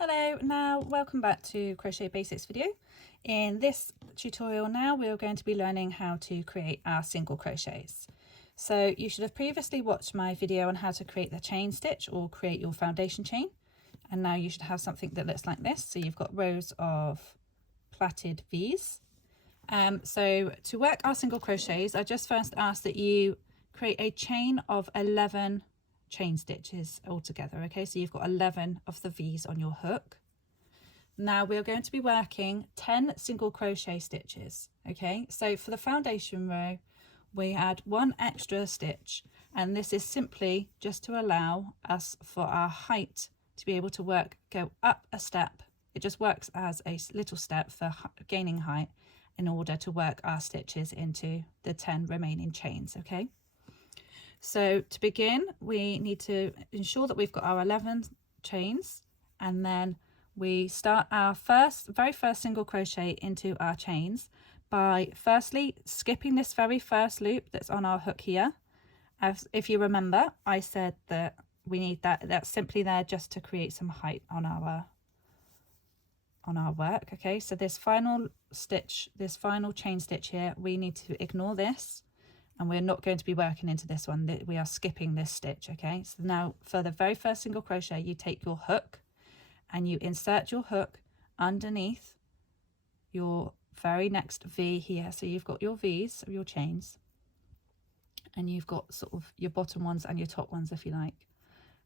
Hello, now welcome back to Crochet Basics video. In this tutorial now we're going to be learning how to create our single crochets. So you should have previously watched my video on how to create the chain stitch or create your foundation chain, and now you should have something that looks like this. So you've got rows of plaited V's. So to work our single crochets, I just first ask that you create a chain of 11 chain stitches altogether. Okay, so you've got 11 of the V's on your hook. Now we're going to be working 10 single crochet stitches. Okay, so for the foundation row we add one extra stitch, and this is simply just to allow us for our height to be able to go up a step. It just works as a little step for gaining height in order to work our stitches into the 10 remaining chains. Okay, so to begin we need to ensure that we've got our 11 chains, and then we start our very first single crochet into our chains by firstly skipping this very first loop that's on our hook here. As if you remember, I said that we need that's simply there just to create some height on our work. Okay, so this final stitch, this final chain stitch here, we need to ignore this, and we're not going to be working into this one. We are skipping this stitch. Okay, so now for the very first single crochet you take your hook and you insert your hook underneath your very next V here. So you've got your V's of your chains, and you've got sort of your bottom ones and your top ones if you like,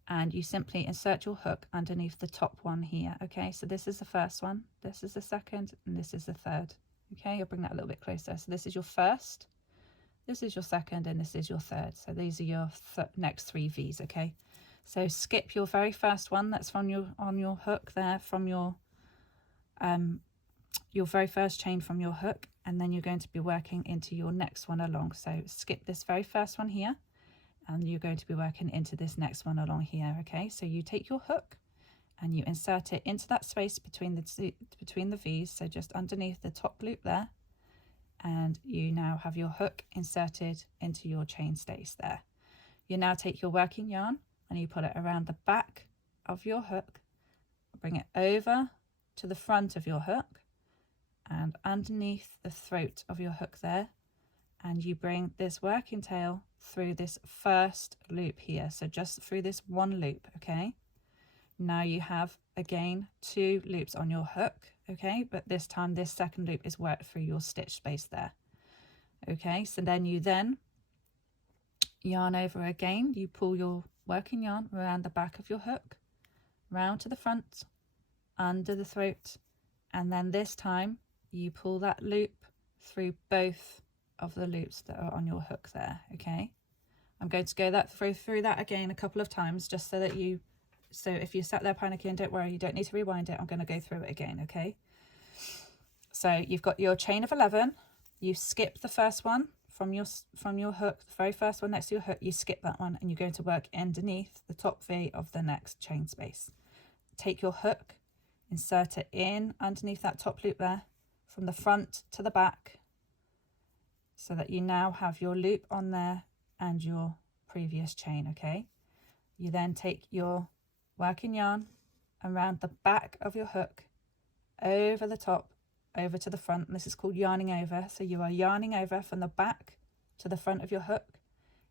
and you simply insert your hook underneath the top one here. Okay, so this is the first one, this is the second, and this is the third. Okay, I'll bring that a little bit closer. So this is your first, this is your second, and this is your third. So these are your next 3 V's. Okay, so skip your very first one that's from on your hook there, from your very first chain from your hook, and then you're going to be working into your next one along. So skip this very first one here, and you're going to be working into this next one along here. Okay, so you take your hook and you insert it into that space between the V's, so just underneath the top loop there, and you now have your hook inserted into your chain space there. You now take your working yarn and you put it around the back of your hook, bring it over to the front of your hook and underneath the throat of your hook there, and you bring this working tail through this first loop here, so just through this one loop. Okay, now you have again 2 loops on your hook. Okay, but this time this second loop is worked through your stitch space there. Okay, so then you yarn over again, you pull your working yarn around the back of your hook, round to the front, under the throat, and then this time you pull that loop through both of the loops that are on your hook there. Okay, I'm going to go through that again a couple of times, just so that so if you sat there panicking, don't worry, you don't need to rewind it. I'm going to go through it again. Okay, so you've got your chain of 11, you skip the first one from your hook, the very first one next to your hook, you skip that one, and you're going to work underneath the top V of the next chain space. Take your hook, insert it in underneath that top loop there, from the front to the back, so that you now have your loop on there and your previous chain. Okay, you then take your working yarn around the back of your hook, over the top, over to the front, and this is called yarning over. So you are yarning over from the back to the front of your hook,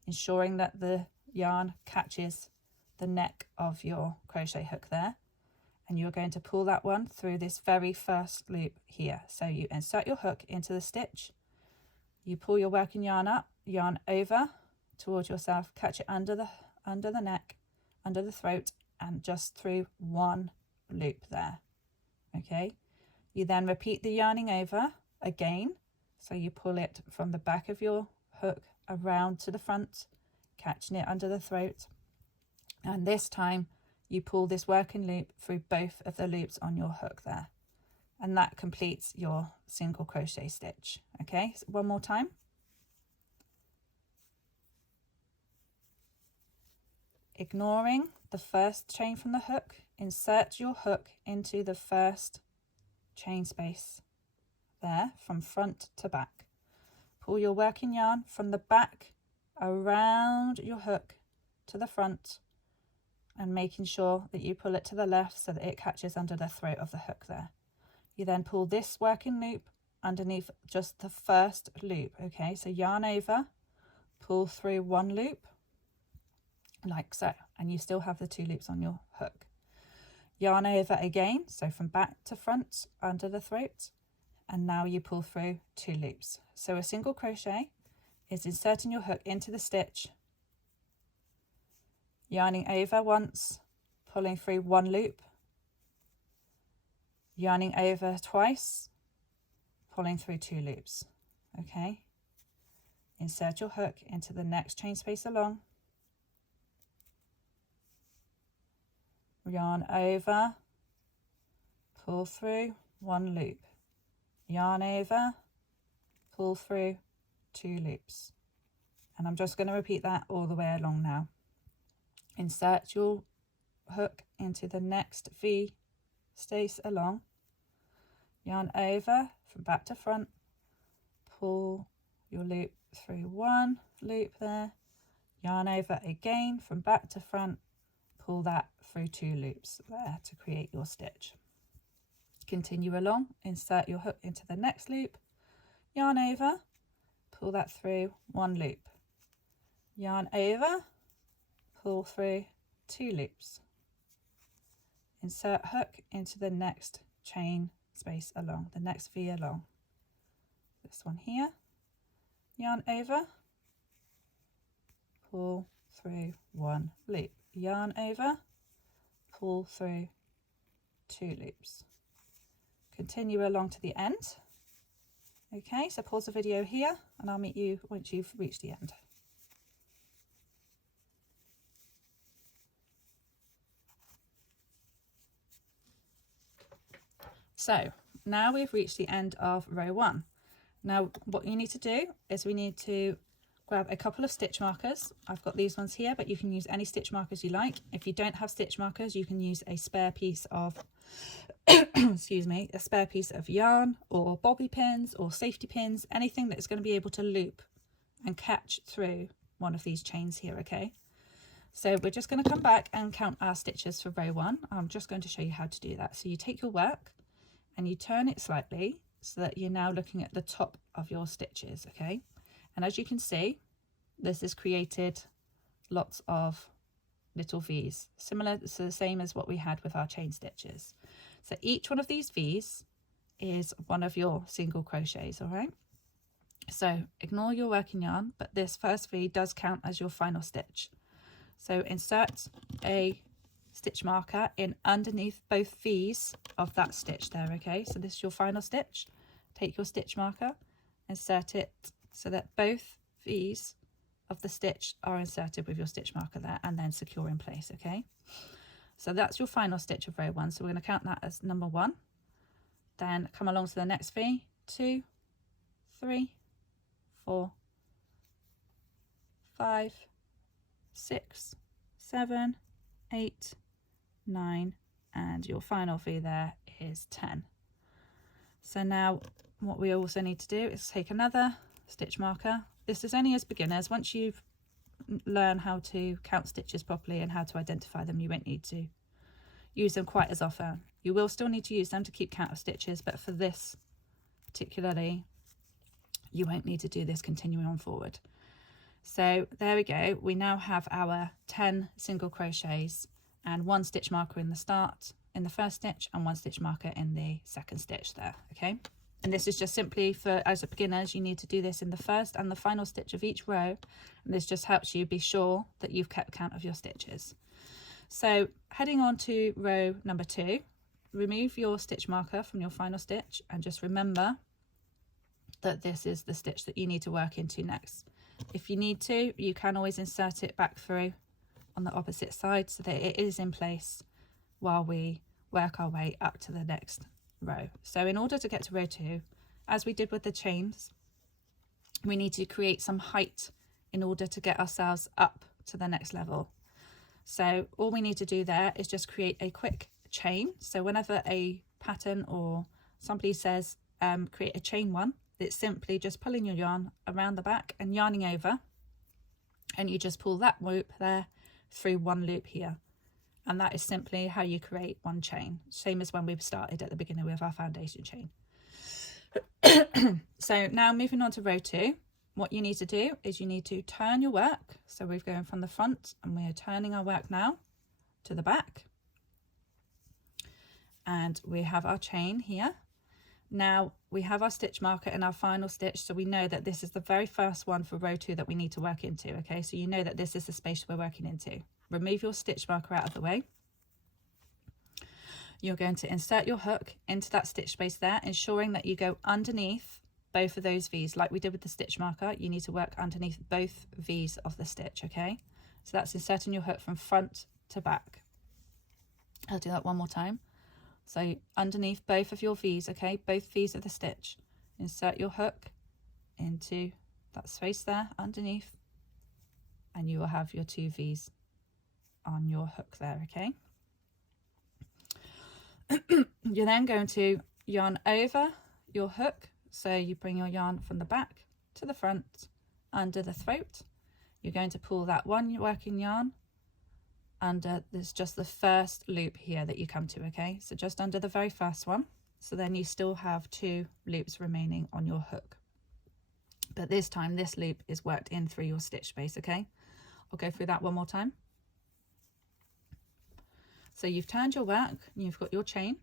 ensuring that the yarn catches the neck of your crochet hook there, and you're going to pull that one through this very first loop here. So you insert your hook into the stitch, you pull your working yarn up, yarn over towards yourself, catch it under the neck, under the throat, and just through one loop there. Okay, you then repeat the yarning over again, so you pull it from the back of your hook around to the front, catching it under the throat, and this time you pull this working loop through both of the loops on your hook there, and that completes your single crochet stitch. Okay, so one more time. Ignoring the first chain from the hook, insert your hook into the first chain space there from front to back. Pull your working yarn from the back around your hook to the front, and making sure that you pull it to the left so that it catches under the throat of the hook there. You then pull this working loop underneath just the first loop, okay? So yarn over, pull through one loop, like so, and you still have the 2 loops on your hook. Yarn over again, so from back to front under the throat, and now you pull through 2 loops. So a single crochet is inserting your hook into the stitch, yarning over once, pulling through 1 loop, yarning over twice, pulling through 2 loops, okay? Insert your hook into the next chain space along, yarn over, pull through 1 loop, yarn over, pull through 2 loops, and I'm just going to repeat that all the way along now. Insert your hook into the next V space along, yarn over from back to front, pull your loop through 1 loop there, yarn over again from back to front, pull that through 2 loops there to create your stitch. Continue along, insert your hook into the next loop, yarn over, pull that through 1 loop, yarn over, pull through 2 loops, insert hook into the next chain space along, the next V along, this one here, yarn over, pull through 1 loop, yarn over, pull through 2 loops. Continue along to the end. Okay, so pause the video here and I'll meet you once you've reached the end. So now we've reached the end of row 1. Now what you need to do is we need to grab a couple of stitch markers. I've got these ones here, but you can use any stitch markers you like. If you don't have stitch markers, you can use a spare piece of excuse me, a spare piece of yarn or bobby pins or safety pins, anything that's going to be able to loop and catch through one of these chains here, okay? So we're just going to come back and count our stitches for row 1. I'm just going to show you how to do that. So you take your work and you turn it slightly so that you're now looking at the top of your stitches, okay? And as you can see, this has created lots of little V's, similar to the same as what we had with our chain stitches. So each one of these V's is one of your single crochets, all right? So ignore your working yarn, but this first V does count as your final stitch. So insert a stitch marker in underneath both V's of that stitch there, okay? So this is your final stitch. Take your stitch marker, insert it so that both V's of the stitch are inserted with your stitch marker there and then secure in place, okay? So that's your final stitch of row 1. So we're going to count that as number 1. Then come along to the next V, 2, 3, 4, 5, 6, 7, 8, 9, and your final V there is 10. So now what we also need to do is take another stitch marker. This is only as beginners. Once you've learned how to count stitches properly and how to identify them, you won't need to use them quite as often. You will still need to use them to keep count of stitches, but for this particularly, you won't need to do this continuing on forward. So there we go. We now have our 10 single crochets and 1 stitch marker in the start in the first stitch and 1 stitch marker in the second stitch there, okay? And this is just simply for, as a beginners, you need to do this in the first and the final stitch of each row. And this just helps you be sure that you've kept count of your stitches. So heading on to row number 2, remove your stitch marker from your final stitch and just remember that this is the stitch that you need to work into next. If you need to, you can always insert it back through on the opposite side so that it is in place while we work our way up to the next row. So in order to get to row 2, as we did with the chains, we need to create some height in order to get ourselves up to the next level. So all we need to do there is just create a quick chain. So whenever a pattern or somebody says create a chain 1, it's simply just pulling your yarn around the back and yarning over, and you just pull that loop there through 1 loop here, And that is simply how you create one chain, same as when we started at the beginning with our foundation chain. So now moving on to row 2, what you need to do is you need to turn your work. So we're going from the front and we are turning our work now to the back. And we have our chain here. Now we have our stitch marker in our final stitch, so we know that this is the very first one for row 2 that we need to work into. Okay, so you know that this is the space we're working into. Remove your stitch marker out of the way. You're going to insert your hook into that stitch space there, ensuring that you go underneath both of those V's. Like we did with the stitch marker, you need to work underneath both V's of the stitch. Okay, so that's inserting your hook from front to back. I'll do that one more time. So underneath both of your V's, okay, both V's of the stitch, insert your hook into that space there underneath, and you will have your 2 V's on your hook there. Okay, you're then going to yarn over your hook, so you bring your yarn from the back to the front under the throat. You're going to pull that one working yarn under this, just the first loop here that you come to. Okay, so just under the very first one, so then you still have 2 loops remaining on your hook, but this time this loop is worked in through your stitch space. Okay, I'll go through that one more time. So you've turned your work, you've got your chain,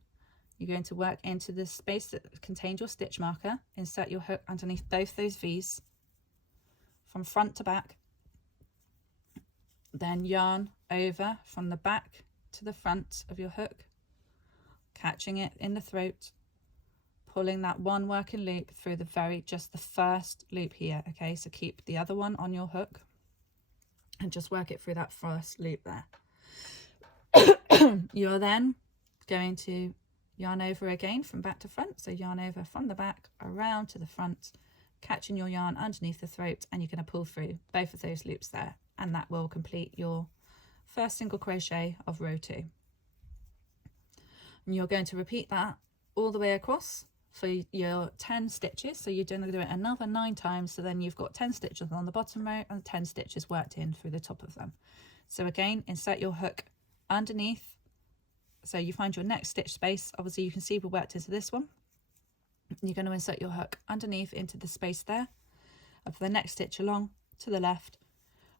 you're going to work into the space that contained your stitch marker, insert your hook underneath both those V's from front to back, then yarn over from the back to the front of your hook, catching it in the throat, pulling that one working loop through just the first loop here. Okay, so keep the other one on your hook and just work it through that first loop there. You're then going to yarn over again from back to front, so yarn over from the back around to the front, catching your yarn underneath the throat, and you're going to pull through both of those loops there, and that will complete your first single crochet of row 2. And you're going to repeat that all the way across for your 10 stitches, so you're going to do it another 9 times, so then you've got 10 stitches on the bottom row and 10 stitches worked in through the top of them. So again, insert your hook underneath, so you find your next stitch space. Obviously you can see we worked into this one. You're going to insert your hook underneath into the space there of the next stitch along to the left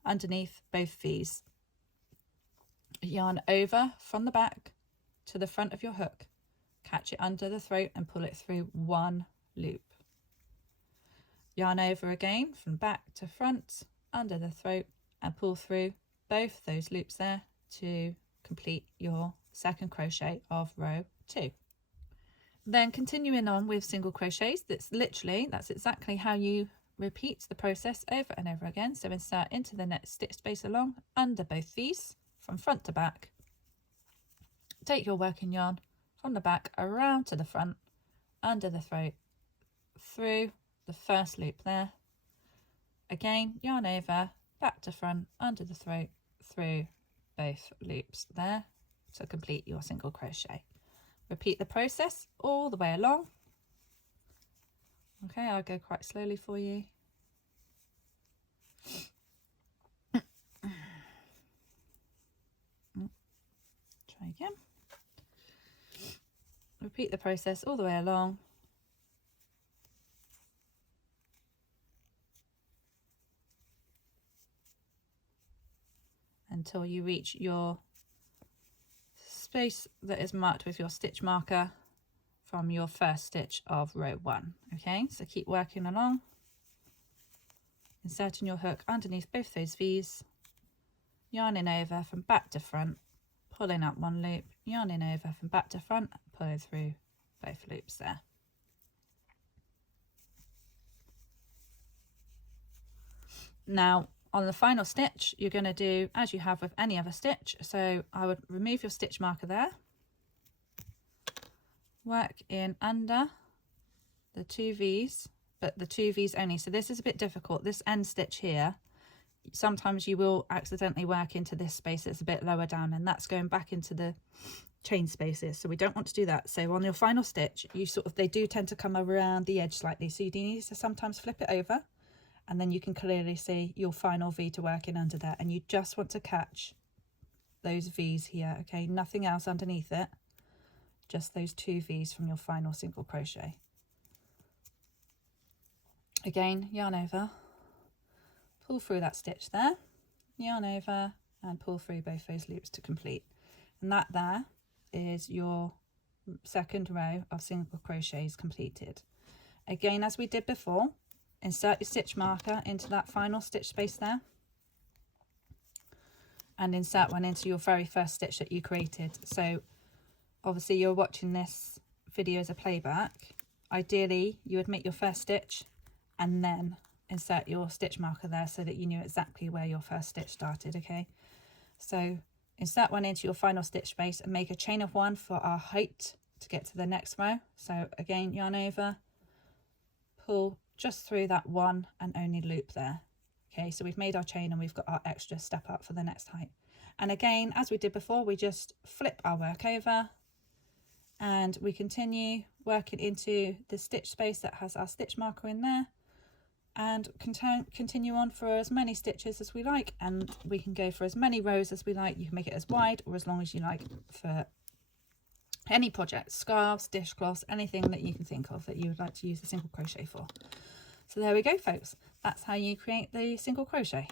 underneath both V's. Yarn over from the back to the front of your hook, catch it under the throat and pull it through one loop. Yarn over again from back to front under the throat and pull through both those loops there to complete your second crochet of row 2. Then continuing on with single crochets, that's exactly how you repeat the process over and over again. So insert into the next stitch space along under both these from front to back, take your working yarn from the back around to the front under the throat through the first loop there, again yarn over back to front under the throat through both loops there to complete your single crochet. Repeat the process all the way along. Okay, I'll go quite slowly for you. Try again. Repeat the process all the way along. Until you reach your space that is marked with your stitch marker from your first stitch of row 1. Okay, so keep working along, inserting your hook underneath both those V's, yarning over from back to front, pulling up one loop, yarning over from back to front, pulling through both loops there. Now on the final stitch, you're going to do as you have with any other stitch. So I would remove your stitch marker there, work in under the 2 V's, but the 2 V's only. So this is a bit difficult. This end stitch here, sometimes you will accidentally work into this space that's a bit lower down, and that's going back into the chain spaces. So we don't want to do that. So on your final stitch, they do tend to come around the edge slightly. So you do need to sometimes flip it over, and then you can clearly see your final V to work in under there, and you just want to catch those V's here, okay, nothing else underneath it, just those 2 V's from your final single crochet. Again, yarn over, pull through that stitch there, yarn over and pull through both those loops to complete. And that there is your second row of single crochets completed. Again, as we did before, insert your stitch marker into that final stitch space there and insert one into your very first stitch that you created. So obviously you're watching this video as a playback. Ideally you would make your first stitch and then insert your stitch marker there so that you knew exactly where your first stitch started, okay? So insert one into your final stitch space and make a chain of 1 for our height to get to the next row. So again, yarn over, pull just through that 1 and only loop there. Okay, so we've made our chain and we've got our extra step up for the next height. And again, as we did before, we just flip our work over and we continue working into the stitch space that has our stitch marker in there, and continue on for as many stitches as we like, and we can go for as many rows as we like. You can make it as wide or as long as you like for any project, scarves, dishcloths, anything that you can think of that you would like to use the single crochet for. So there we go, folks. That's how you create the single crochet.